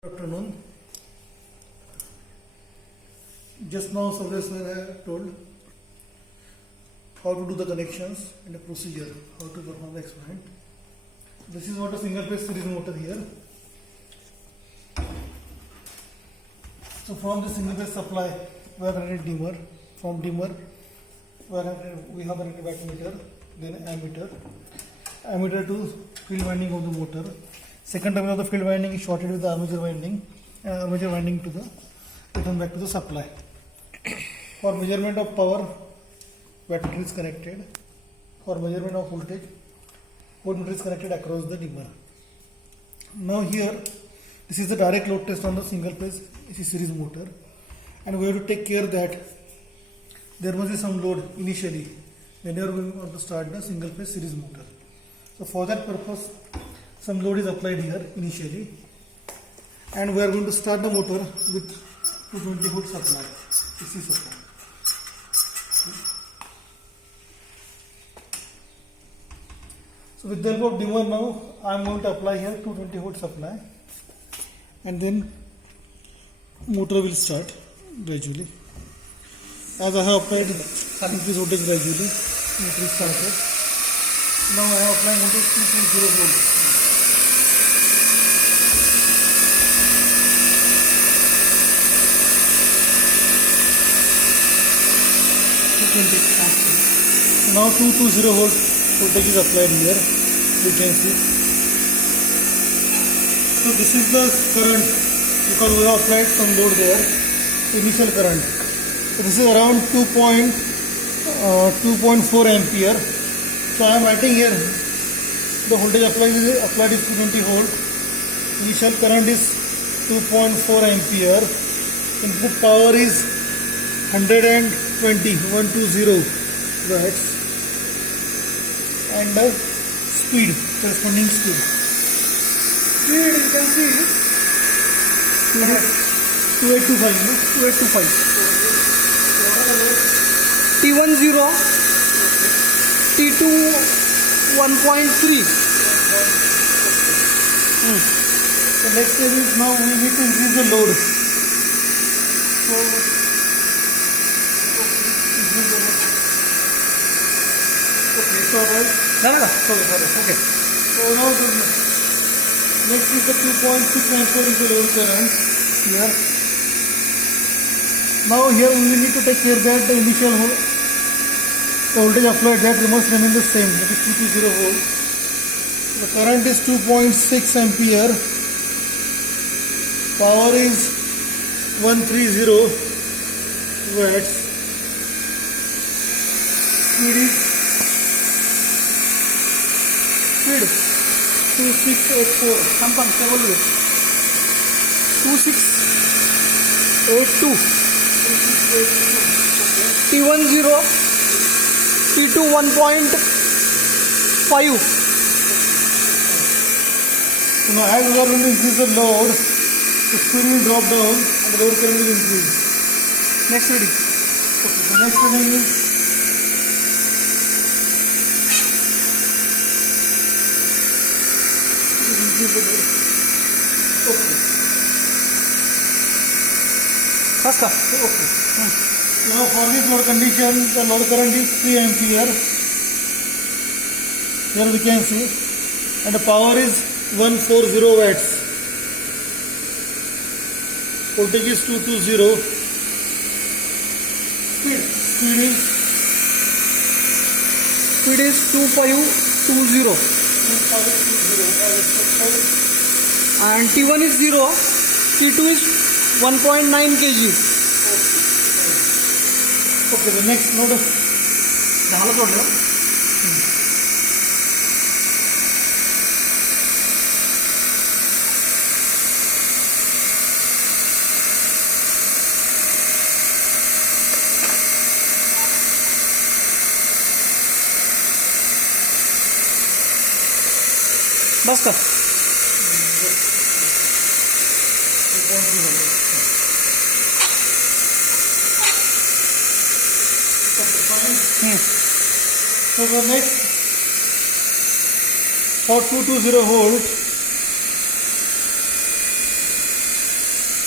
Good afternoon. Just now Suresh had told how to do the connections and the procedure, how to perform the experiment. This is what a single phase series motor here. So from the single phase supply we have a dimmer. From dimmer we have a wattmeter, then ammeter. Ammeter to field winding of the motor. Second terminal of the field winding is shorted with the armature winding to the return back to the supply. For measurement of power, wattmeter is connected. For measurement of voltage, voltmeter is connected across the dimmer. Now here, this is the direct load test on the single phase AC series motor, and we have to take care that there must be some load initially whenever we want to start the single phase series motor. So for that purpose, some load is applied here initially, and we are going to start the motor with 220 volt supply, AC supply. So with the help of dimmer now, I am going to apply here 220 volt supply, and then motor will start gradually. As I have applied increase voltage gradually, motor is started. Now I have applied voltage 220 volt. 20. So now 220 volt voltage is applied here, you can see. So this is the current, because we have applied some load there, initial current. So this is around 2.4 ampere. So I am writing here the voltage applied is 220 volt. Initial current is 2.4 ampere. Input power is 120 watts, and the speed, corresponding speed. Speed you can see 2825. T10, T2 1.3. The next step is now we need to increase the load. So okay, so right. Okay. So now the next is the 2.6 ampere is the load current here. Now here we need to take care that the initial voltage applied that must remain the same, that is 220 volt. The current is 2.6 ampere. Power is 130 watts. Speed is 2684. Come stable with 2682. T10, T2 1.5. So now as we are going to increase the load, the speed will drop down and the load current will increase. Next reading. Okay, the next reading is increase the load. Okay. Fast. Okay. Now for this load condition, the load current is 3 ampere. Here we can see, and the power is 140 watts. Voltage is 220. Speed is 2520. And T1 is 0. T2 is 1.9 kg. Okay, the next node. Basta. So the next for 220 volt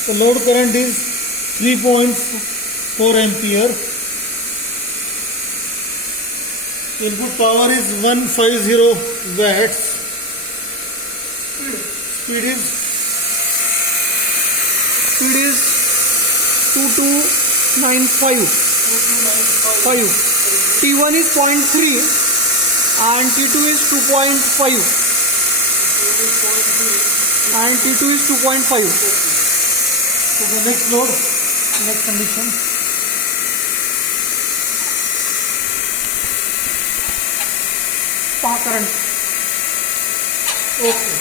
The load current is 3.4 ampere. Input power is 150 watts. Speed is 2295. T1 is 0.3 and T2 is 2.5 and T2 is 2.5. So the next load, next condition. Power current. Okay,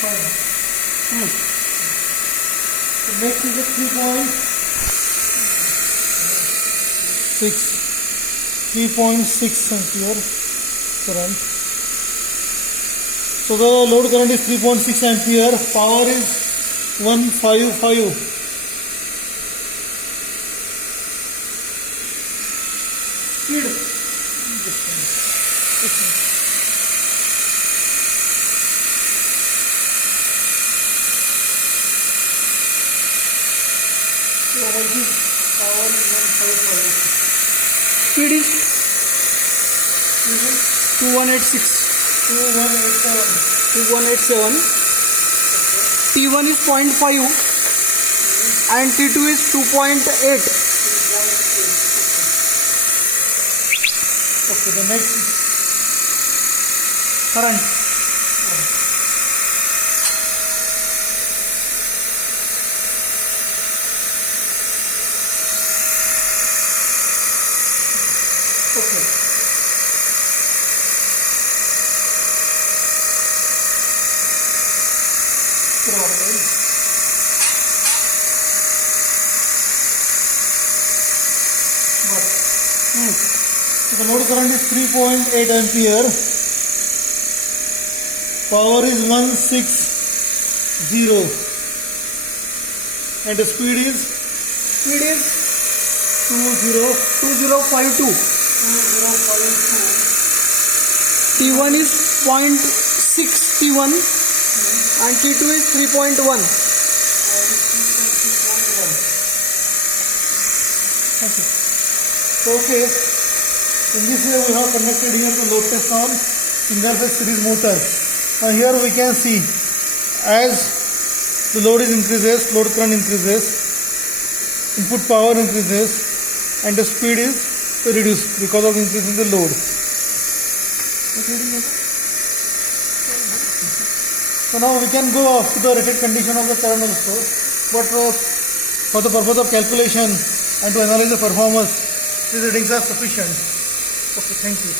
fine. The next is a 3.6 ampere current. So the load current is 3.6 ampere. Power is 155. Speed. So voltage power is 155. Speed is 2186. 2187. 2187. T1 is 0.5 and T2 is 2.8. Okay, the next Current. okay. Throttle. But so the load current is 3.8 ampere. Power is 160 and the speed is 2052. 2052. T1 is 0.6 T1 and T2 is 3.1. Okay. In this way we have connected here the load test on single phase series motor. Now here we can see as the load increases, load current increases, input power increases and the speed is reduced because of increase in the load. So now we can go up to the rated condition of the current also, but for the purpose of calculation and to analyze the performance, these readings are sufficient. Okay, thank you.